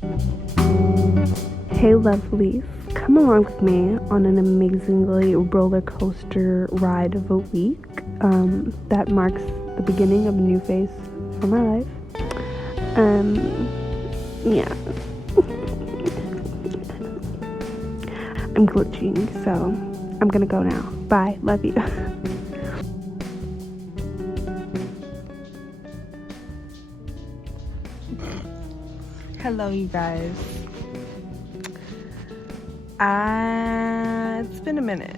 Hey lovelies, come along with me on an amazingly roller coaster ride of a week that marks the beginning of a new phase for my life. Yeah. I'm glitching, so I'm gonna go now. Bye, love you. Hello, you guys. It's been a minute.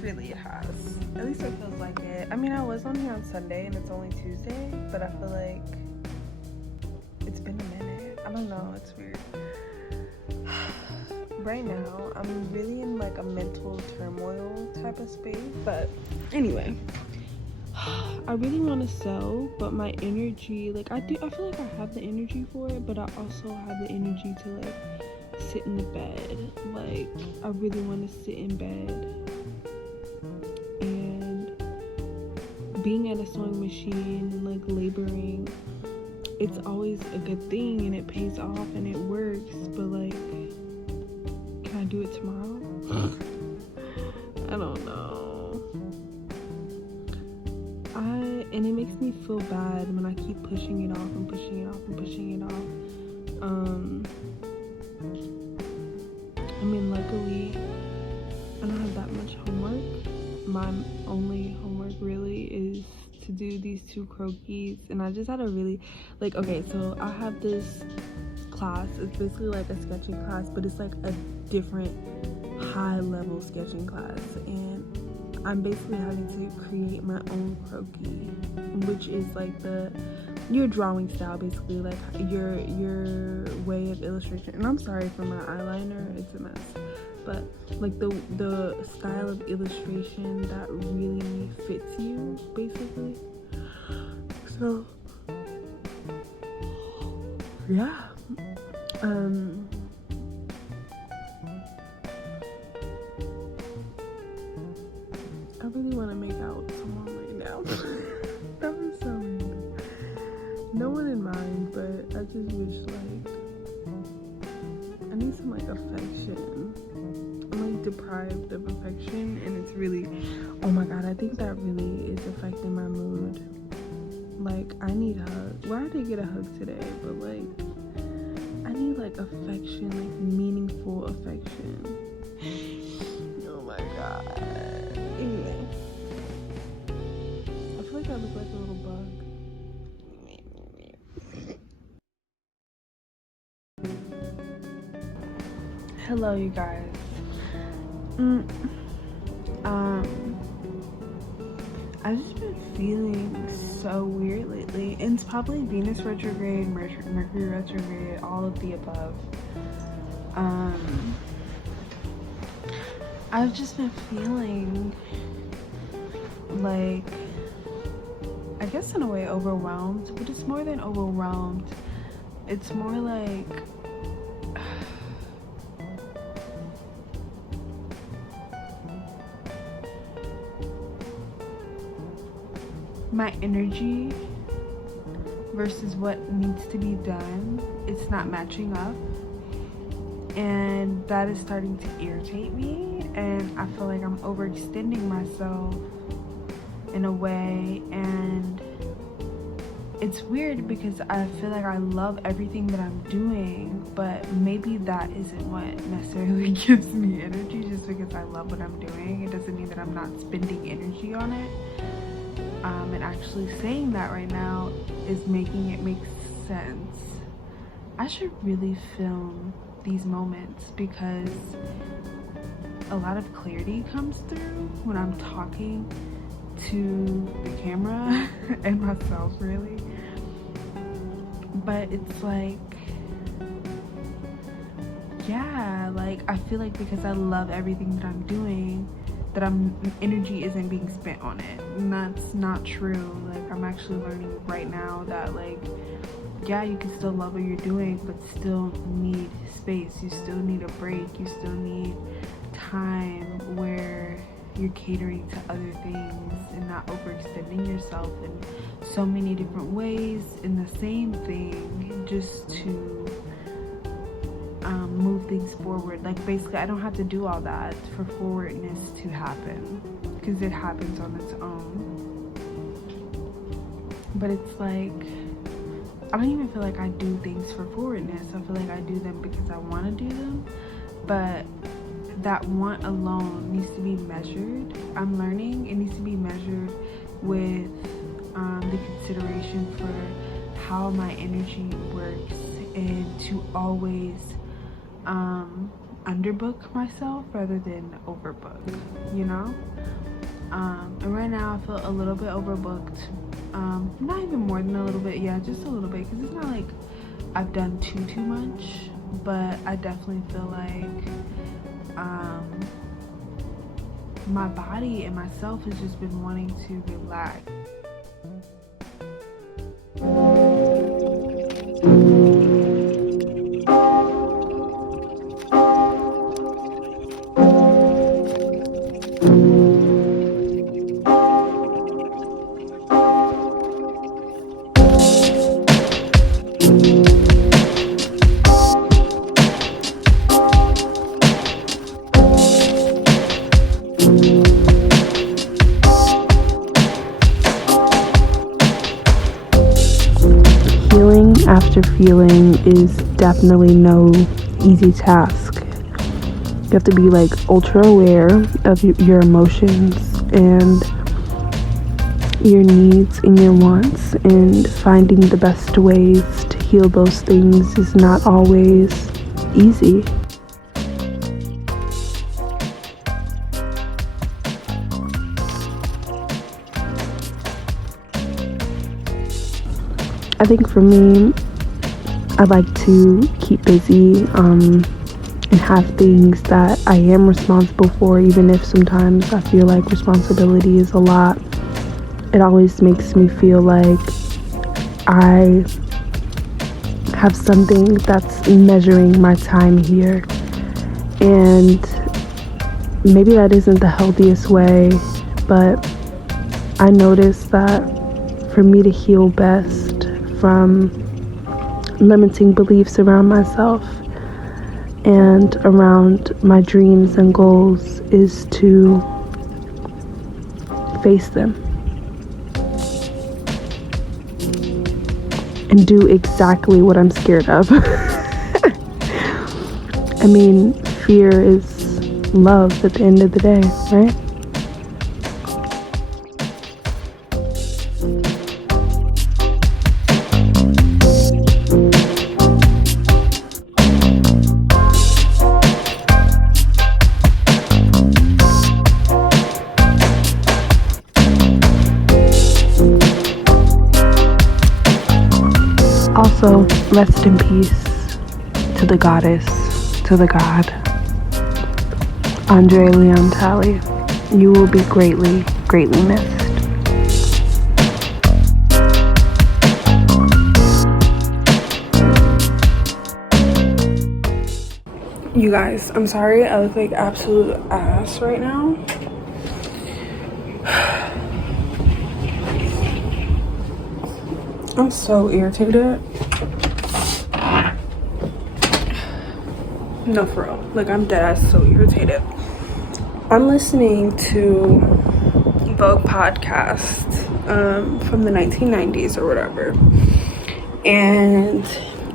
Really, it has. At least it feels like it. I mean, I was on here on Sunday and it's only Tuesday, but I feel like it's been a minute. I don't know. It's weird. Right now, I'm really in like a mental turmoil type of space. But anyway, I really want to sew, but my energy, like I feel like I have the energy for it, but I also have the energy to like sit in the bed. Like I really want to sit in bed, and being at a sewing machine and like laboring, it's always a good thing and it pays off and it works, but like, can I do it tomorrow? I don't know. And it makes me feel bad when I keep pushing it off and pushing it off and pushing it off. I mean, luckily, I don't have that much homework. My only homework really is to do these 2 croquis, and I just had a really, like, okay, so I have this class. It's basically like a sketching class, but it's like a different high-level sketching class, and I'm basically having to create my own croquis, which is like your drawing style, basically, like your way of illustration. And I'm sorry for my eyeliner, it's a mess, but like the style of illustration that really fits you, basically. So yeah, I really want to make out with someone right now. That was so random. No one in mind, but I just wish, like, I need some, like, affection. I'm, like, deprived of affection, and it's really, oh my god, I think that really is affecting my mood. Like, I need hugs. Well, I did get a hug today, but, like, I need, like, affection, like, meaningful affection. Oh my god. Anyway, I feel like I look like a little bug. Hello, you guys. I've just been feeling so weird lately, and it's probably Venus retrograde, Mercury retrograde, all of the above. I've just been feeling like, I guess in a way overwhelmed, but it's more than overwhelmed. It's more like my energy versus what needs to be done, it's not matching up, and that is starting to irritate me, and I feel like I'm overextending myself in a way, and it's weird because I feel like I love everything that I'm doing, but maybe that isn't what necessarily gives me energy. Just because I love what I'm doing, it doesn't mean that I'm not spending energy on it. And actually saying that right now is making it make sense. I should really film these moments because a lot of clarity comes through when I'm talking to the camera and myself, really. But it's like, yeah, like I feel like because I love everything that I'm doing, that energy isn't being spent on it, and that's not true. Like, I'm actually learning right now that, like, yeah, you can still love what you're doing, but still need space. You still need a break. You still need time where you're catering to other things and not overextending yourself in so many different ways in the same thing, just to move things forward. Like, basically, I don't have to do all that for forwardness to happen, because it happens on its own. But it's like, I don't even feel like I do things for forwardness. I feel like I do them because I want to do them. But that want alone needs to be measured. I'm learning it needs to be measured with the consideration for how my energy works, and to always underbook myself rather than overbook, you know? And right now I feel a little bit overbooked. Not even more than a little bit, yeah, just a little bit, because it's not like I've done too much, but I definitely feel like my body and myself has just been wanting to relax. Healing after feeling is definitely no easy task. You have to be like ultra aware of your emotions and your needs and your wants, and finding the best ways to heal those things is not always easy. I think for me, I like to keep busy and have things that I am responsible for, even if sometimes I feel like responsibility is a lot. It always makes me feel like I have something that's measuring my time here. And maybe that isn't the healthiest way, but I noticed that for me to heal best from limiting beliefs around myself and around my dreams and goals is to face them and do exactly what I'm scared of. I mean, fear is love at the end of the day, right? Also, rest in peace to the goddess, to the god, Andre Leon Talley. You will be greatly, greatly missed. You guys, I'm sorry, I look like absolute ass right now. I'm so irritated. No, for real. Like, I'm dead ass so irritated. I'm listening to Vogue podcast from the 1990s or whatever. And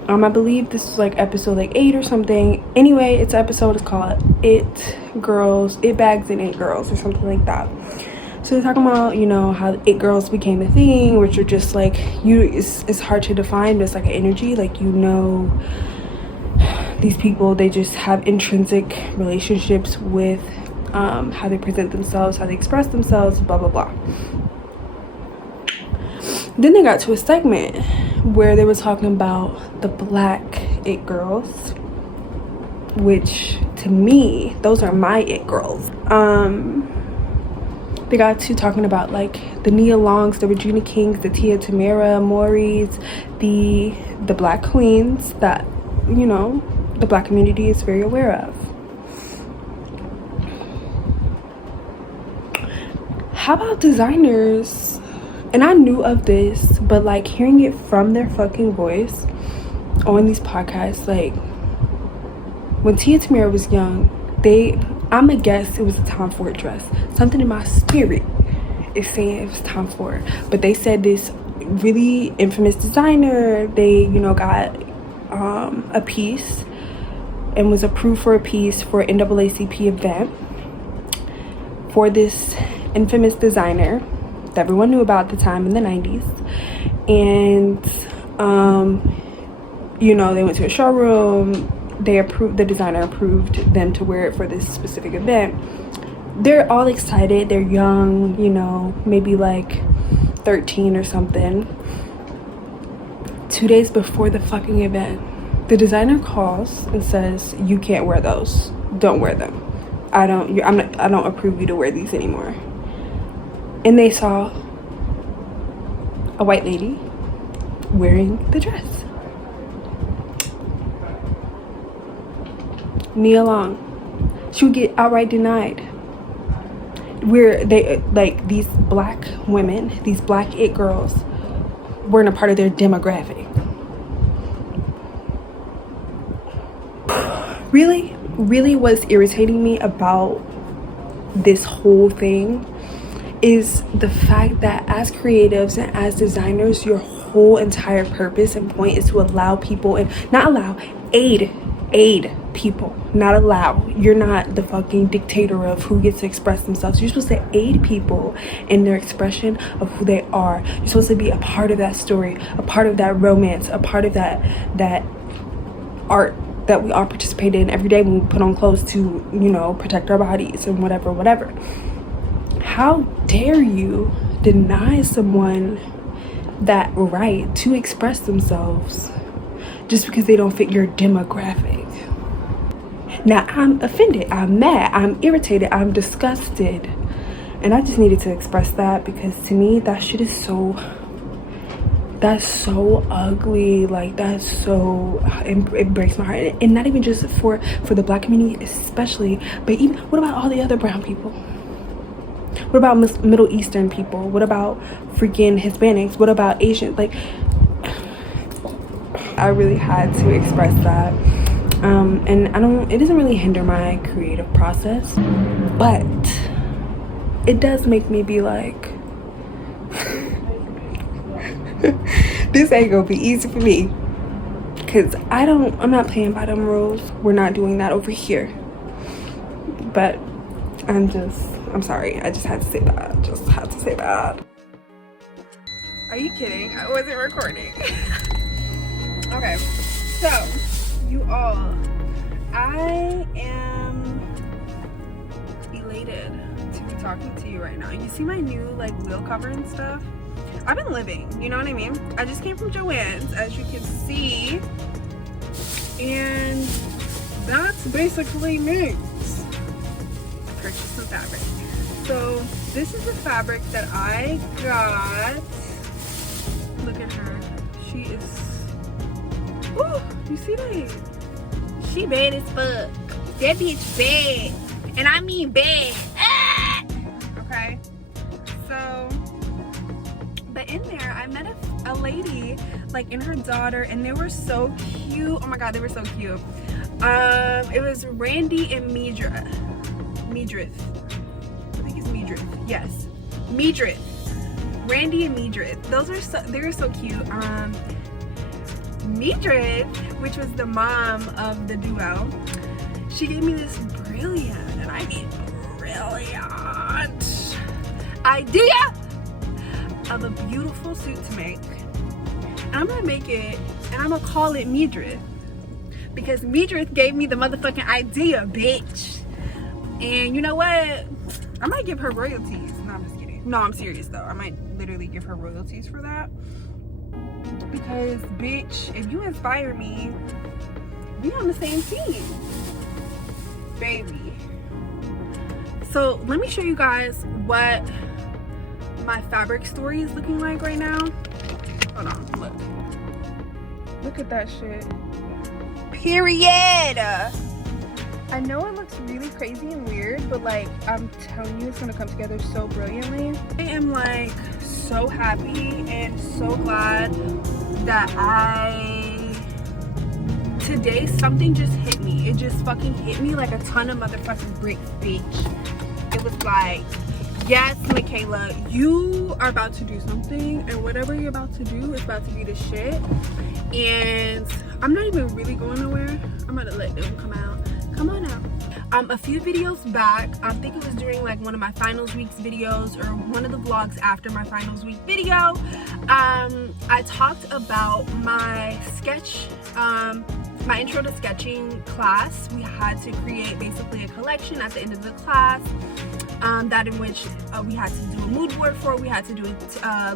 I believe this is like episode like 8 or something. Anyway, its episode is called It Bags and It Girls or something like that. So they're talking about, you know, how it girls became a thing, which are just like, it's hard to define, but it's like an energy, like, you know, these people, they just have intrinsic relationships with how they present themselves, how they express themselves, blah blah blah. Then they got to a segment where they were talking about the black it girls, which to me, those are my it girls. They got to talking about like the Nia Longs, the Regina Kings, the Tia Tamera Maury's, the black queens that, you know, the black community is very aware of. How about designers? And I knew of this, but like hearing it from their fucking voice on these podcasts, like, when Tia Tamera was young, I'ma guess it was a Tom Ford dress. Something in my spirit is saying it was Tom Ford. But they said this really infamous designer, they, you know, got a piece and was approved for a piece for an NAACP event for this infamous designer that everyone knew about at the time in the 90s. And you know, they went to a showroom, the designer approved them to wear it for this specific event. They're all excited, they're young, you know, maybe like 13 or something. 2 days before the fucking event, the designer calls and says, you can't wear those, don't wear them, I don't approve you to wear these anymore. And they saw a white lady wearing the dress. Nia Long, she would get outright denied. Where they, like, these black women, these black it girls, weren't a part of their demographic. Really what's irritating me about this whole thing is the fact that as creatives and as designers, your whole entire purpose and point is to allow people, and not allow, aid people, not allow. You're not the fucking dictator of who gets to express themselves. You're supposed to aid people in their expression of who they are. You're supposed to be a part of that story, a part of that romance, a part of that art that we all participate in every day when we put on clothes to, you know, protect our bodies and whatever. How dare you deny someone that right to express themselves just because they don't fit your demographic? Now, I'm offended, I'm mad, I'm irritated, I'm disgusted, and I just needed to express that because to me that shit is that's so ugly. Like, that's so, it breaks my heart. And not even just for the black community especially, but even, what about all the other brown people? What about Middle Eastern people? What about freaking Hispanics? What about Asians? Like, I really had to express that. And it doesn't really hinder my creative process, but it does make me be like, this ain't gonna be easy for me, because I'm not playing by them rules. We're not doing that over here. But I'm sorry, I just had to say that. Are you kidding? I wasn't recording. Okay, so you all, I am elated to be talking to you right now. You see my new like wheel cover and stuff? I've been living, you know what I mean? I just came from Joann's, as you can see, and that's basically me. I purchased some fabric. So this is the fabric that I got. Look at her. She is, ooh, you see that? She bad as fuck. That bitch bad. And I mean bad. Ah! Okay. So, but in there, I met a lady, like, and her daughter, and they were so cute. Oh my god, they were so cute. It was Randy and Medrith. I think it's Medrith. Yes, Medrith. Randy and Medrith. They were so cute. Medrith, which was the mom of the duo, she gave me this brilliant, and I mean brilliant, idea of a beautiful suit to make. And I'm gonna make it, and I'm gonna call it Medrith, because Medrith gave me the motherfucking idea, bitch. And you know what? I might give her royalties. No, I'm just kidding. No, I'm serious though. I might literally give her royalties for that. Because, bitch, if you inspire me, we on the same team, baby. So let me show you guys what my fabric story is looking like right now. Hold on, look at that shit. Period. I know it looks really crazy and weird, but like, I'm telling you, it's gonna come together so brilliantly. I am like so happy and so glad that today something just hit me. It just fucking hit me like a ton of motherfucking bricks, bitch. It was like, yes, Michaela, you are about to do something, and whatever you're about to do is about to be the shit. And I'm not even really going nowhere. I'm gonna let them come out. Come on out. A few videos back, I think it was during like one of my finals weeks videos or one of the vlogs after my finals week video, I talked about my sketch, my intro to sketching class. We had to create basically a collection at the end of the class, that in which we had to do a mood board for, we had to do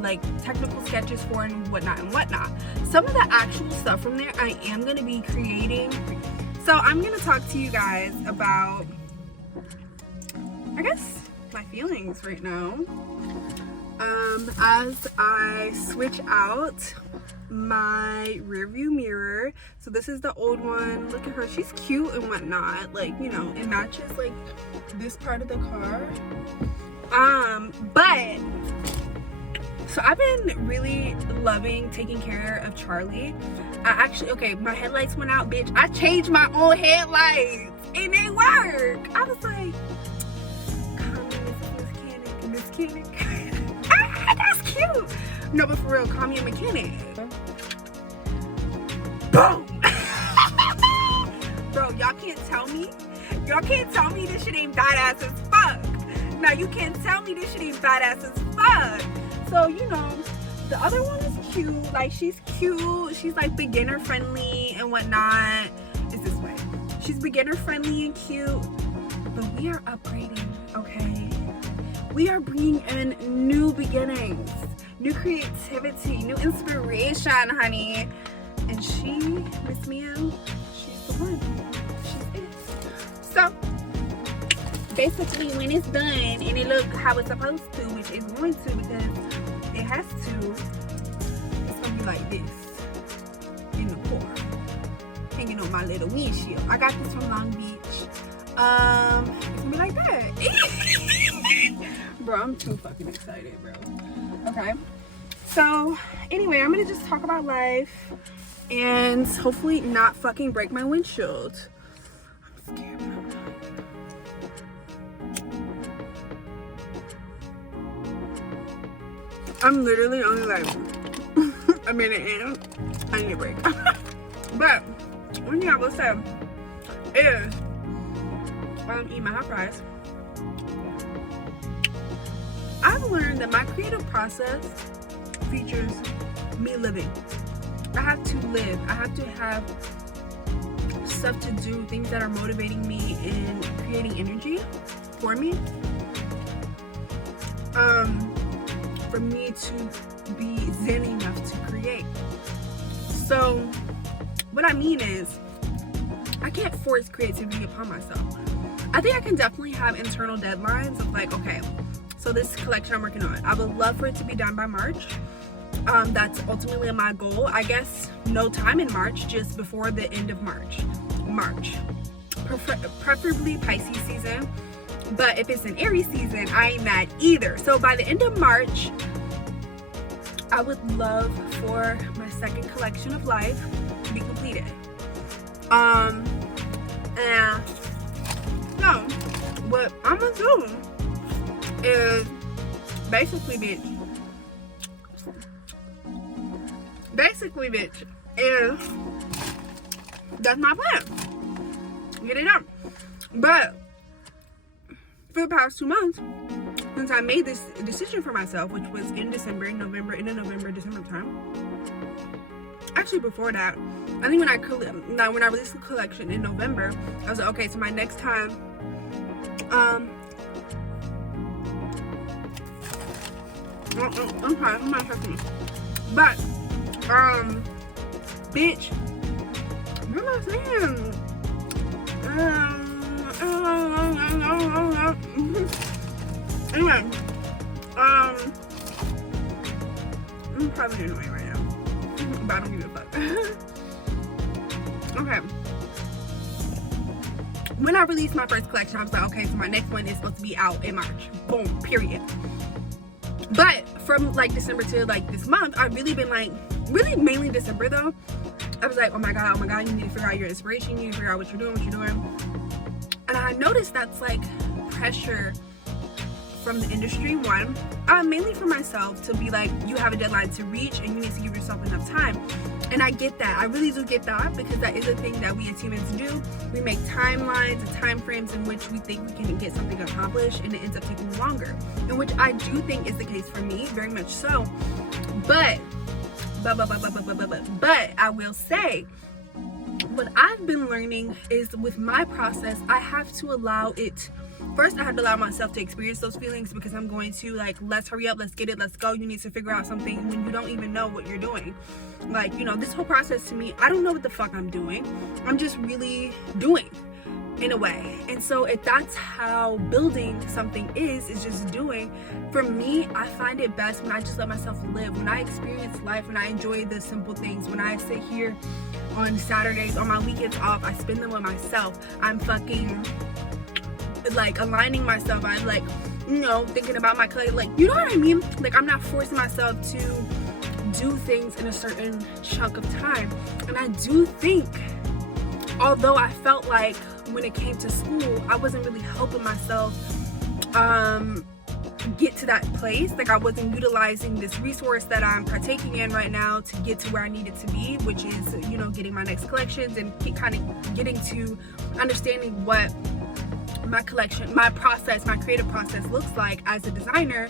like technical sketches for, and whatnot and whatnot. Some of the actual stuff from there I am going to be creating. So I'm going to talk to you guys about, I guess, my feelings right now. As I switch out my rearview mirror. So this is the old one. Look at her. She's cute and whatnot. Like, you know, it matches like this part of the car. But so I've been really loving taking care of Charlie. I actually, okay, my headlights went out, bitch. I changed my own headlights and they work. I was like, call me Miss Mechanic. Ah, that's cute. No, but for real, call me a mechanic. Boom. Bro, y'all can't tell me. Y'all can't tell me this shit ain't badass as fuck. Now, you can't tell me this shit ain't badass as fuck. So, you know, the other one is cute. Like, she's cute. She's like beginner friendly and whatnot. It's this way. She's beginner friendly and cute. But we are upgrading, okay? We are bringing in new beginnings, new creativity, new inspiration, honey. And she, Miss Mia, she's the one. She's it. So, basically, when it's done and it looks how it's supposed to, which it's going to because it has to, it's gonna be like this in the core, hanging on my little windshield. I got this from Long Beach. It's gonna be like that. Bro, I'm too fucking excited, bro. Okay. So, anyway, I'm gonna just talk about life and hopefully not fucking break my windshield. I'm scared, bro. I'm literally only like a minute in. I need a break. But one thing I will say is while I'm eating my hot fries, I've learned that my creative process features me living. I have to live. I have to have stuff to do, things that are motivating me and creating energy for me. For me to be zen enough to create. So what I mean is I can't force creativity upon myself. I think I can definitely have internal deadlines of like, okay, so this collection I'm working on, I would love for it to be done by March. That's ultimately my goal. I guess no time in March, just before the end of March. Preferably Pisces season. But if it's an Aries season, I ain't mad either. So by the end of March, I would love for my second collection of life to be completed. And so what I'm gonna do is basically, bitch, is that's my plan. Get it done. But for the past 2 months, since I made this decision for myself, which was in December, December time. Actually, before that, I think when I released the collection in November, I was like, okay, so my next time, I'm sorry, I'm not checking. But, bitch, what am I saying? Anyway, I'm probably annoying right now, but I don't give a fuck. Okay. When I released my first collection, I was like, okay, so my next one is supposed to be out in March. Boom, period. But from like December to like this month, I've really been like, really mainly December though, I was like, oh my god, you need to figure out your inspiration, you need to figure out what you're doing. And I noticed that's like pressure from the industry, one, mainly for myself, to be like, you have a deadline to reach and you need to give yourself enough time. And I get that. I really do get that, because that is a thing that we as humans do. We make timelines and time frames in which we think we can get something accomplished, and it ends up taking longer, and which I do think is the case for me, very much so. But I will say, what I've been learning is, with my process, I have to allow it. First, I have to allow myself to experience those feelings, because I'm going to, like, let's hurry up, let's get it, let's go. You need to figure out something when you don't even know what you're doing. Like, you know, this whole process, to me, I don't know what the fuck I'm doing. I'm just really doing, in a way. And so if that's how building something is just doing, for me, I find it best when I just let myself live, when I experience life, when I enjoy the simple things, when I sit here on Saturdays, on my weekends off, I spend them with myself. I'm fucking like aligning myself. I'm like, you know, thinking about my color, like, you know what I mean? Like, I'm not forcing myself to do things in a certain chunk of time. And I do think, although I felt like when it came to school, I wasn't really helping myself get to that place, like I wasn't utilizing this resource that I'm partaking in right now to get to where I needed to be, which is, you know, getting my next collections and kind of getting to understanding what my collection, my process, my creative process looks like as a designer.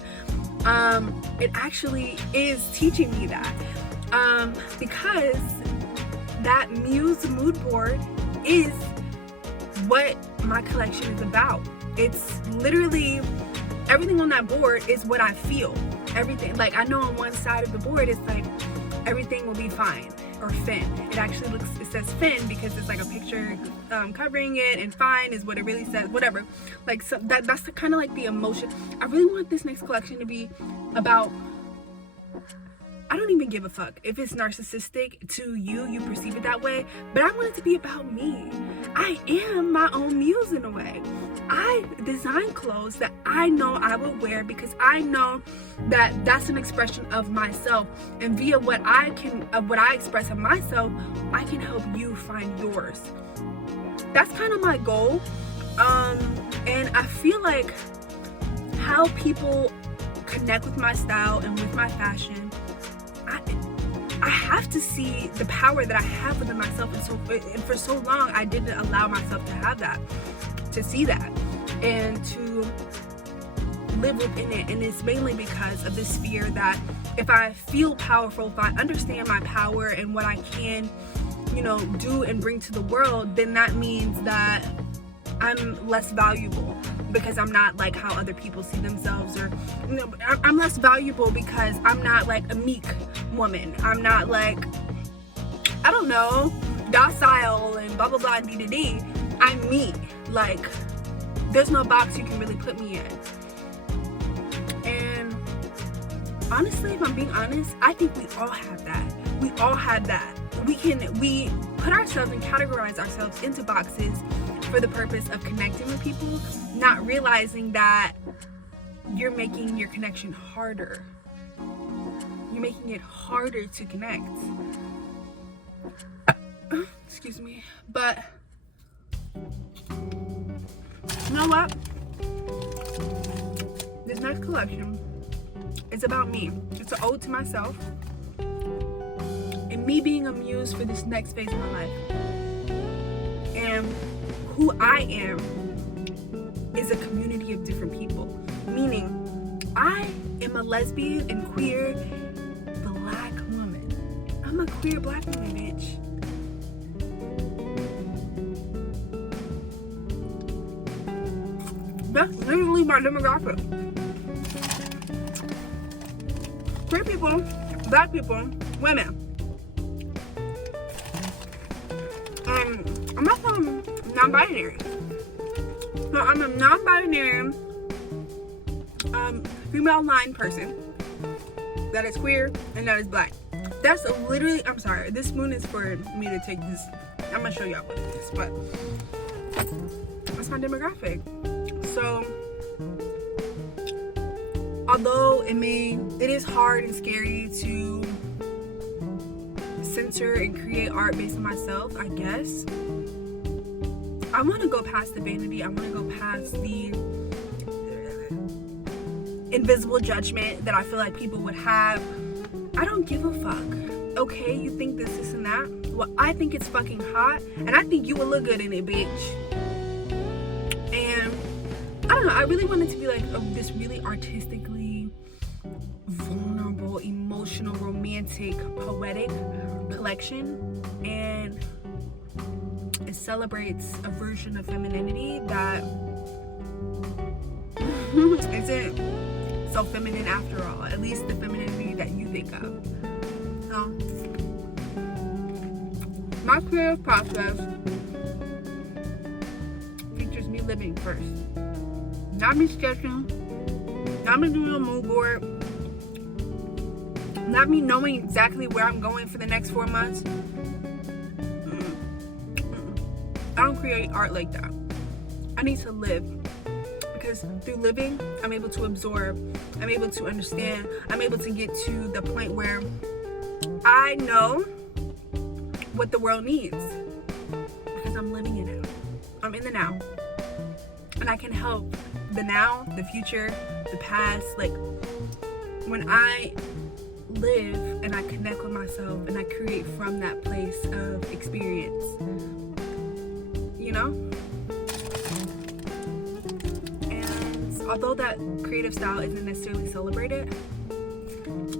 It actually is teaching me that, because that Muse mood board is what my collection is about. It's literally, everything on that board is what I feel. Everything, like, I know on one side of the board it's like, everything will be fine, or fin. It actually looks, it says fin because it's like a picture covering it, and fine is what it really says, whatever. Like, so that's the kind of like the emotion. I really want this next collection to be about, I don't even give a fuck if it's narcissistic to you, you perceive it that way, but I want it to be about me. I am my own muse in a way. I design clothes that I know I will wear because I know that that's an expression of myself, and via what I express of myself, I can help you find yours. That's kind of my goal. And I feel like how people connect with my style and with my fashion, I have to see the power that I have within myself, and for so long I didn't allow myself to have that, to see that, and to live within it. And it's mainly because of this fear that if I feel powerful, if I understand my power and what I can, you know, do and bring to the world, then that means that I'm less valuable because I'm not like how other people see themselves, or, you know, I'm less valuable because I'm not like a meek woman. I'm not like, I don't know, docile and blah blah blah and d. I'm me. Like, there's no box you can really put me in. And honestly, if I'm being honest, I think we all have that. We all have that. We put ourselves and categorize ourselves into boxes for the purpose of connecting with people, not realizing that you're making your connection harder. You're making it harder to connect. Excuse me. But you know what? This next collection is about me. It's an ode to myself and me being a muse for this next phase of my life. And who I am is a community of different people. Meaning, I am a lesbian and queer black woman. I'm a queer black woman, bitch. That's literally my demographic. Queer people, black people, women. I'm also non-binary. So I'm a non-binary female line person that is queer and that is black. That's literally, I'm sorry, this spoon is for me to take this. I'm gonna show y'all what it is, but that's my demographic. So although it is hard and scary to censor and create art based on myself, I guess. I want to go past the vanity. I want to go past the invisible judgment that I feel like people would have. I don't give a fuck. Okay, you think this and that? Well, I think it's fucking hot, and I think you would look good in it, bitch. And I don't know, I really wanted to be like this really artistically vulnerable, emotional, romantic, poetic collection, and it celebrates a version of femininity that isn't so feminine after all, at least the femininity that you think of. So, my creative process features me living first. Not me sketching, not me doing a mood board, not me knowing exactly where I'm going for the next 4 months. I don't create art like that. I need to live, because through living, I'm able to absorb, I'm able to understand, I'm able to get to the point where I know what the world needs, because I'm living in it. I'm in the now, and I can help the now, the future, the past. Like, when I live and I connect with myself and I create from that place of experience, you know? And although that creative style isn't necessarily celebrated,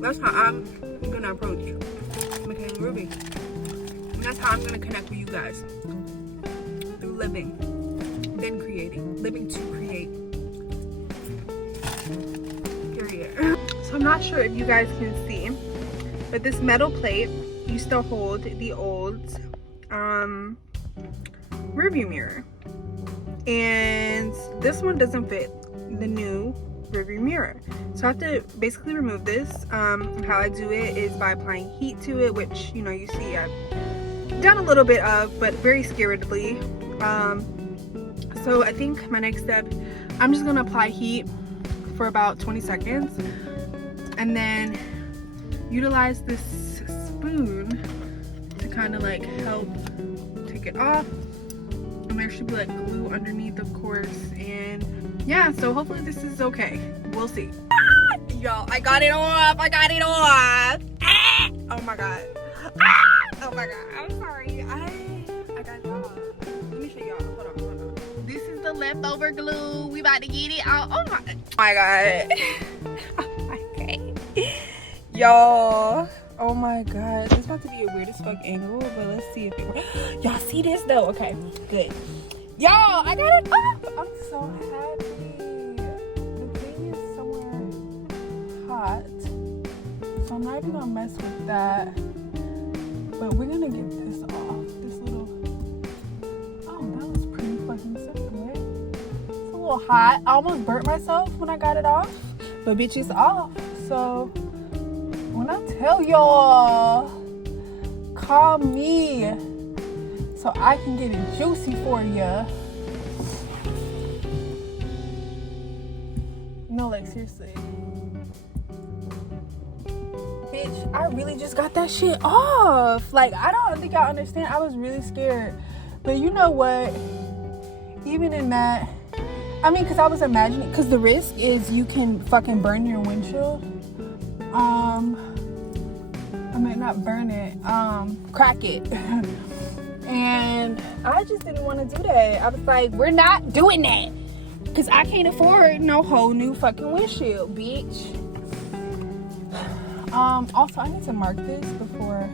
that's how I'm gonna approach Michaela Ruby. And that's how I'm gonna connect with you guys. Through living, then creating. Living to create. Period. So I'm not sure if you guys can see, but this metal plate used to hold the old rearview mirror, and this one doesn't fit the new rearview mirror, so I have to basically remove this. How I do it is by applying heat to it, which, you know, you see I've done a little bit of, but very scaredly. So I think my next step, I'm just gonna apply heat for about 20 seconds and then utilize this spoon to kind of like help take it off. And there should be like glue underneath, of course. And yeah, so hopefully this is okay. We'll see. Y'all, I got it off. I got it off. Oh my god. Oh my god. I'm sorry. I got it off. Let me show y'all. Hold on. This is the leftover glue. We about to get it out. Oh my god. Oh my god. Y'all. Oh my god. This is about to be a weird as fuck angle, but let's see if it works. Y'all see this though? Okay, good. Y'all, I got it up. I'm so happy. The thing is somewhere hot, so I'm not even gonna mess with that. But we're gonna get this off. This little, oh, that was pretty fucking good. It's a little hot. I almost burnt myself when I got it off, but bitch, it's off. So when I tell y'all, call me so I can get it juicy for ya. No, like seriously. Bitch, I really just got that shit off. Like, I don't think I understand. I was really scared. But you know what? Even in that, I mean, because I was imagining, because the risk is you can fucking burn your windshield. I mean, not burn it, crack it. And I just didn't want to do that. I was like, we're not doing that, because I can't afford no whole new fucking windshield, bitch. Also, I need to mark this before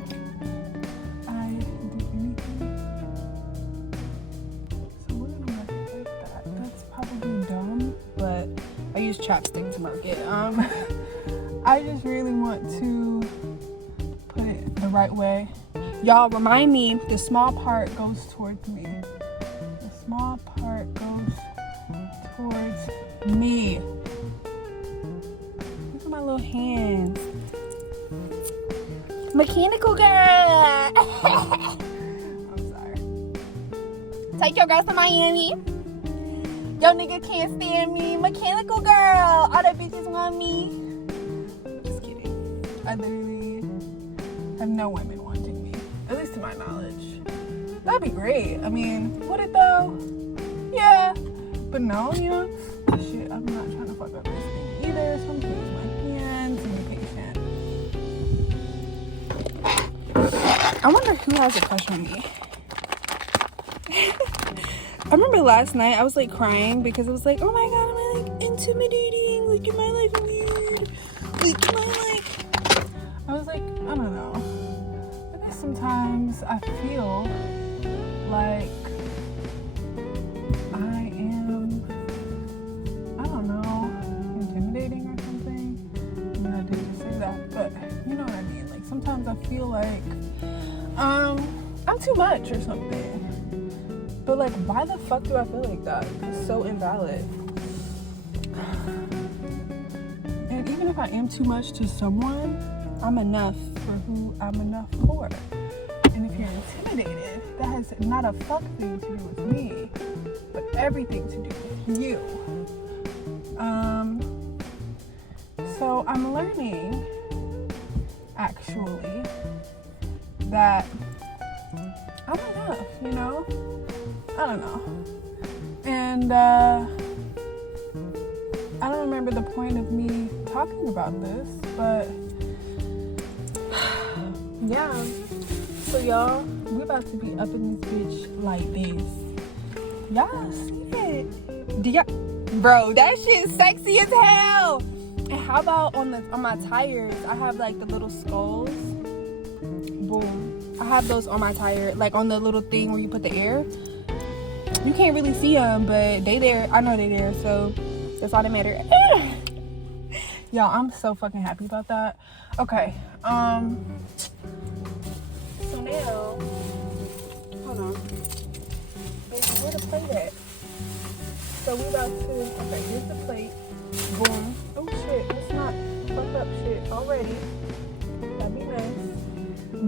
I do anything. So we're gonna mark it like that. That's probably dumb, but I use chapstick to mark it. I just really want to put it the right way. Y'all, remind me, the small part goes towards me. The small part goes towards me. Look at my little hands. Mechanical girl. I'm sorry. Take your girls to Miami. Yo nigga can't stand me. Mechanical girl. All the bitches want me. Just kidding. I literally have no women wanting me. at least to my knowledge. That'd be great. I mean, would it though? Yeah, but no, you know, shit, I'm not trying to fuck up this thing either, so I'm gonna use my hands and be patient. I wonder who has a crush on me. I remember last night I was like crying because it was like, oh my god, am I like intimidating? Like, am I like weird? Like, am I like, I was like, I don't know. I guess sometimes I feel like I am, I don't know, intimidating or something. I mean, I did just say that, but you know what I mean. Like, sometimes I feel like I'm too much or something. But like, why the fuck do I feel like that? It's so invalid. And even if I am too much to someone, I'm enough for who I'm enough for. And if you're intimidated, that has not a fuck thing to do with me, but everything to do with you. So I'm learning, actually, that I'm enough, you know? I don't know. And I don't remember the point of me talking about this, but yeah. So y'all, we about to be up in this bitch like this. Y'all see it? Do y'all, bro, that shit's sexy as hell. And how about on my tires, I have like the little skulls. Boom. I have those on my tire, like on the little thing where you put the air. You can't really see them, but they there. I know they there, so that's all that matters. Y'all, I'm so fucking happy about that. Okay, so now, hold on. Baby, where the plate at? So we about to, okay, here's the plate. Boom. Oh shit, let's not fuck up shit already. That'd be nice.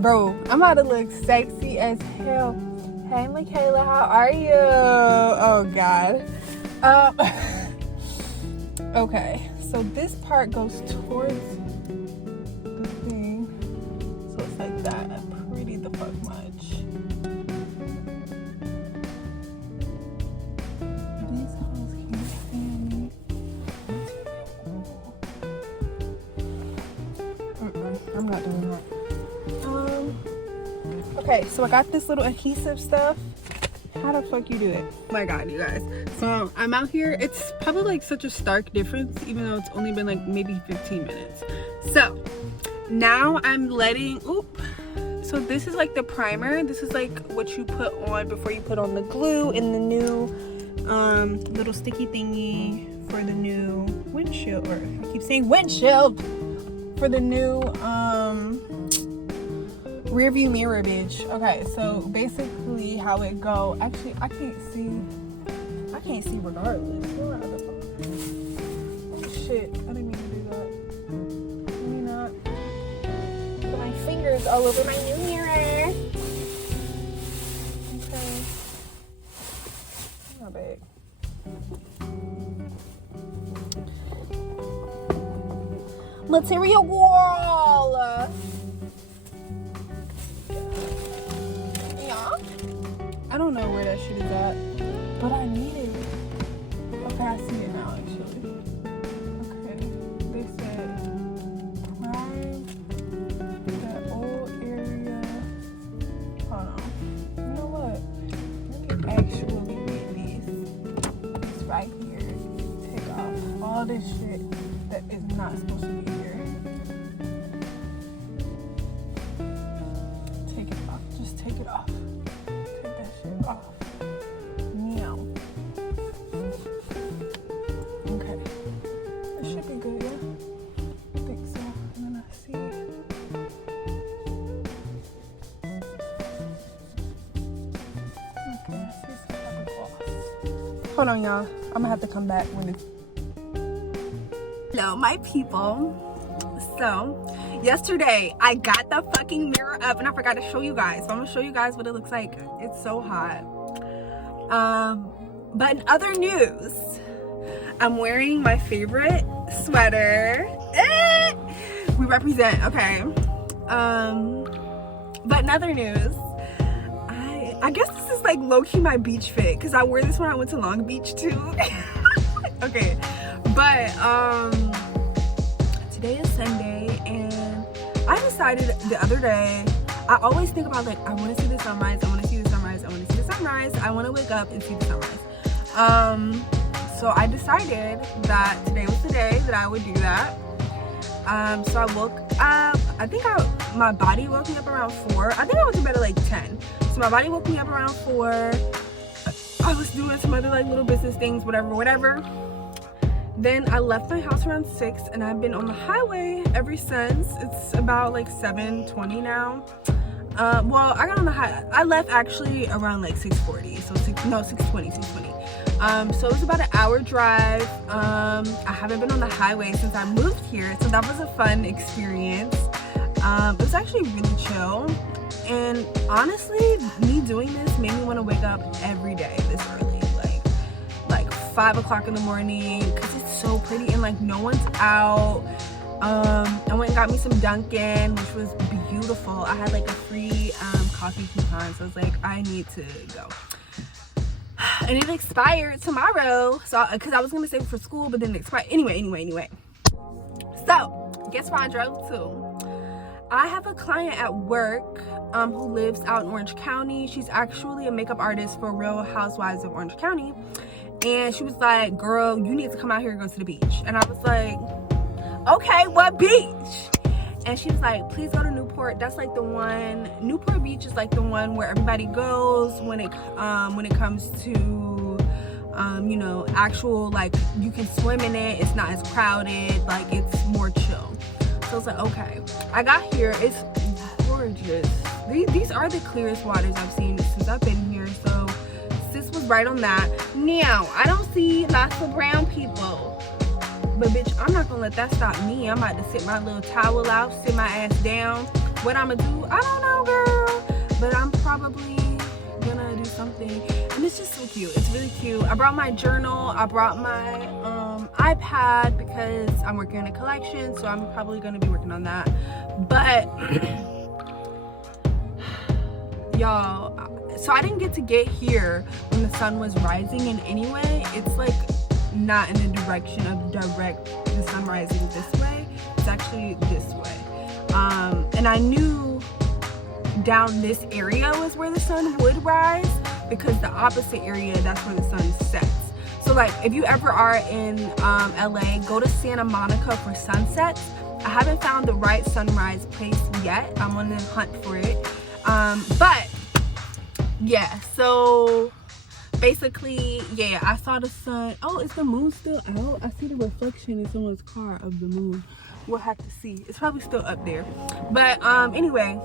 Bro, I'm about to look sexy as hell. Hey, Michaela, how are you? Oh, God. Okay, so this part goes towards the thing. So it's like that. Pretty the fuck much. These hoes can't stand me. I'm not doing that. Okay, so I got this little adhesive stuff. How the fuck you do it? Oh my god, you guys. So I'm out here. It's probably like such a stark difference, even though it's only been like maybe 15 minutes. So now I'm letting, so this is like the primer. This is like what you put on before you put on the glue and the new little sticky thingy for the new windshield, or I keep saying windshield, for the new rear view mirror, bitch. Okay, so basically how it go, actually I can't see regardless. Where are the phones? Oh shit, I didn't mean to do that. Let me not put my fingers all over my new mirror. Okay, my bad. Material wall. I don't know where that shit is at, but I need it. Okay, I see it now, actually. Okay, they said prime that old area. Hold on. You know what? Let me actually get this right here. Take off all this shit that is not supposed to be here. Take it off. Just take it off. Off. Meow. Okay. It should be good, yeah? I think so. And then I see. Okay, I see some type of gloss. Hold on, y'all. I'm gonna have to come back when it's. Hello, my people. So, yesterday I got the fucking mirror up and I forgot to show you guys. So I'm gonna show you guys what it looks like. It's so hot. But in other news, I'm wearing my favorite sweater. We represent, okay. But in other news, I guess this is like low-key my beach fit because I wore this when I went to Long Beach too. Okay, but today is Sunday and I decided the other day, I always think about like, I want to see the sunrise, I want to see the sunrise, I want to see the sunrise, I want to wake up and see the sunrise. So I decided that today was the day that I would do that. So I woke up, I think my body woke me up around 4. I think I went to bed at like 10. So my body woke me up around 4. I was doing some other like little business things, whatever. Then I left my house around 6 and I've been on the highway ever since. It's about like 7:20 now. Well, I got on the I left actually around like 6:40, so 6:20. So it was about an hour drive. I haven't been on the highway since I moved here, so that was a fun experience. It was actually really chill, and honestly, me doing this made me want to wake up every day this early, like 5 o'clock in the morning, because it's so pretty and like no one's out. I went and got me some Dunkin', which was beautiful. I had like a free coffee coupon, so I was like, I need to go. And it expired tomorrow, so because I was gonna save it for school, but then it expired. Anyway. So guess where I drove to? I have a client at work who lives out in Orange County. She's actually a makeup artist for Real Housewives of Orange County, and she was like, "Girl, you need to come out here and go to the beach." And I was like, "Okay, what beach?" And she was like, "Please go to Newport. That's like the one. Newport Beach is like the one where everybody goes when it comes to you know, actual, like, you can swim in it. It's not as crowded. Like, it's more chill." So I was like, okay. I got here. It's gorgeous. These are the clearest waters I've seen since I've been here. So sis was right on that. Now I don't see lots of brown people. But bitch, I'm not gonna let that stop me. I'm about to sit my little towel out, sit my ass down. What I'ma do, I don't know, girl. But I'm probably gonna do something. And it's just so cute. It's really cute. I brought my journal. I brought my iPad because I'm working on a collection. So I'm probably gonna be working on that. But y'all, so I didn't get here when the sun was rising in any way. It's like not in the direction of the sun rising this way. It's actually this way. And I knew down this area was where the sun would rise, because the opposite area, that's where the sun sets. So like, if you ever are in LA, go to Santa Monica for sunsets. I haven't found the right sunrise place yet. I'm on the hunt for it. But yeah, so basically, yeah, I saw the sun. Oh, is the moon still out? I see the reflection in someone's car of the moon. We'll have to see. It's probably still up there. But anyway,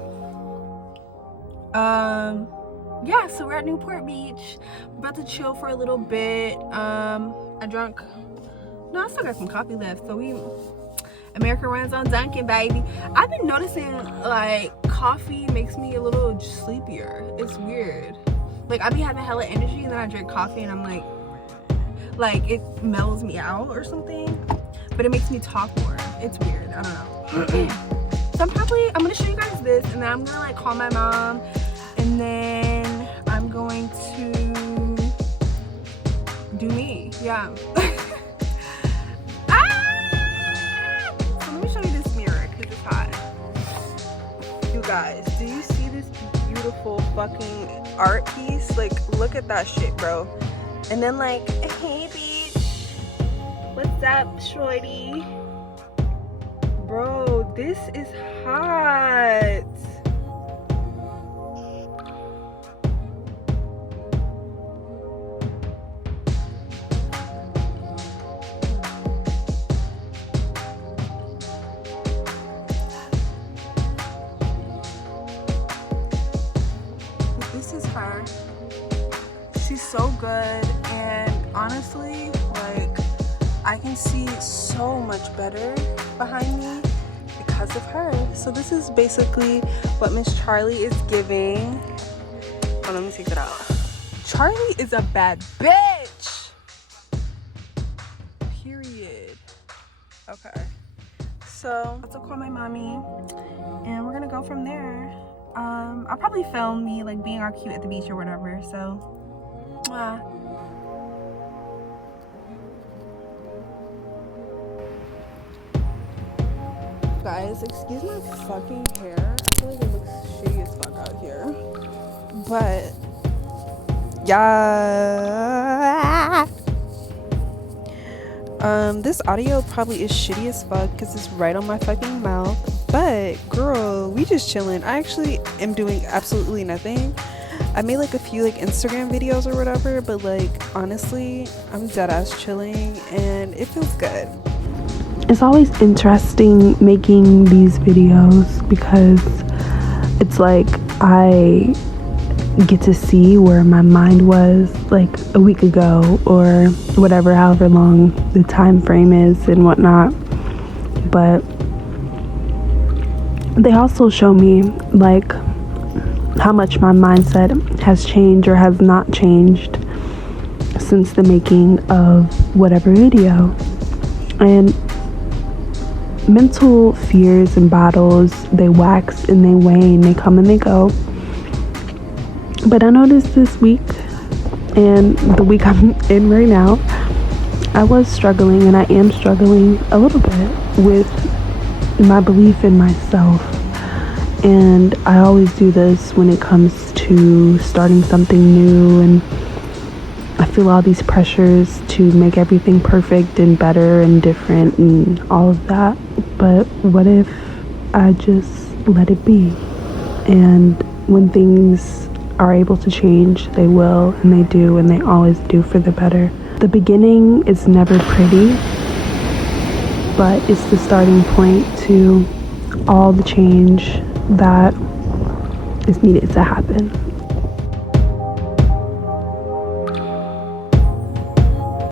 yeah, so we're at Newport Beach. We're about to chill for a little bit. I still got some coffee left, so America runs on Dunkin', baby. I've been noticing like coffee makes me a little sleepier. It's weird. Like, I be having hella energy and then I drink coffee and I'm like it mellows me out or something, but it makes me talk more. It's weird. I don't know. So I'm gonna show you guys this, and then I'm gonna like call my mom, and then I'm going to do me. Yeah. So let me show you this mirror because it's hot. You guys, do you see this beautiful fucking art piece? Like, look at that shit, bro. And then like, hey bitch, what's up, shorty? Bro, this is hot. This is her. She's so good, and honestly, like, I can see so much better behind me because of her. So this is basically what Miss Charlie is giving. Oh, let me take that out. Charlie is a bad bitch. Period. Okay. So let's call my mommy, and we're gonna go from there. I'll probably film me like being all cute at the beach or whatever. So guys, excuse my fucking hair. I feel like it looks shitty as fuck out here, but yeah, this audio probably is shitty as fuck because it's right on my fucking mouth. But girl, we just chilling. I actually am doing absolutely nothing. I made like a few like Instagram videos or whatever, but like honestly, I'm dead ass chilling and it feels good. It's always interesting making these videos because it's like I get to see where my mind was like a week ago or whatever, however long the time frame is and whatnot. But they also show me like how much my mindset has changed or has not changed since the making of whatever video. And mental fears and battles, they wax and they wane, they come and they go. But I noticed this week and the week I'm in right now, I was struggling and I am struggling a little bit with my belief in myself. And I always do this when it comes to starting something new, and I feel all these pressures to make everything perfect and better and different and all of that. But what if I just let it be? And when things are able to change, they will, and they do, and they always do for the better. The beginning is never pretty, but it's the starting point to all the change that is needed to happen.